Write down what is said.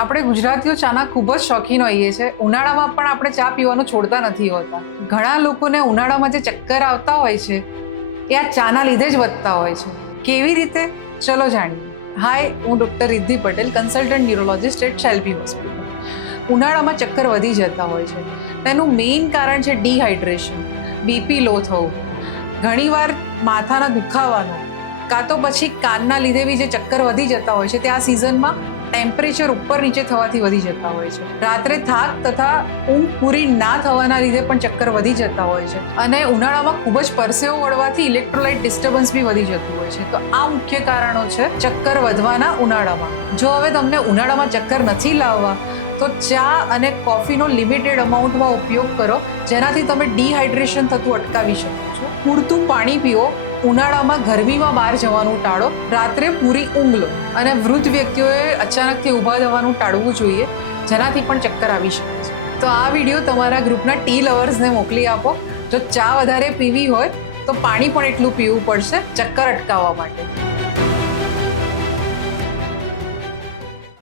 આપણે ગુજરાતીઓ ચાના ખૂબ જ શોખીન હોઈએ છીએ. ઉનાળામાં પણ આપણે ચા પીવાનું છોડતા નથી હોતા. ઘણા લોકોને ઉનાળામાં જે ચક્કર આવતા હોય છે એ આ ચાના લીધે જ વધતા હોય છે. કેવી રીતે? ચલો જાણીએ. હાય, હું doctor Riddhi Patel, consultant neurologist at Shalby hospital. ઉનાળામાં ચક્કર વધી જતા હોય છે. તેનું મેઇન કારણ છે ડિહાઇડ્રેશન, બીપી લો થવું, ઘણીવાર માથાના દુખાવાનો, કાં તો પછી કાનના લીધે બી જે ચક્કર વધી જતા હોય છે તે આ સિઝનમાં ટેમ્પરેચર ઉપર નીચે થવાથી વધી જતા હોય છે. રાત્રે થાક તથા ઊંઘ પૂરી ના થવાના લીધે પણ ચક્કર વધી જતા હોય છે. અને ઉનાળામાં ખૂબ જ પરસેવો વળવાથી ઇલેક્ટ્રોલાઇટ ડિસ્ટર્બન્સ બી વધી જતું હોય છે. તો આ મુખ્ય કારણો છે ચક્કર વધવાના ઉનાળામાં. જો હવે તમને ઉનાળામાં ચક્કર નથી લાવવા તો ચા અને કોફીનો લિમિટેડ અમાઉન્ટમાં ઉપયોગ કરો, જેનાથી તમે ડિહાઇડ્રેશન થતું અટકાવી શકો છો. પૂરતું પાણી પીવો. ઉનાળામાં ગરમીમાં બહાર જવાનું ટાળો. રાત્રે પૂરી ઊંઘ લો. અને વૃદ્ધ વ્યક્તિઓએ અચાનકથી ઊભા થવાનું ટાળવું જોઈએ, જેનાથી પણ ચક્કર આવી શકે છે. તો આ વિડીયો તમારા ગ્રુપના ટી લવર્સને મોકલી આપો. જો ચા વધારે પીવી હોય તો પાણી પણ એટલું પીવું પડશે ચક્કર અટકાવવા માટે.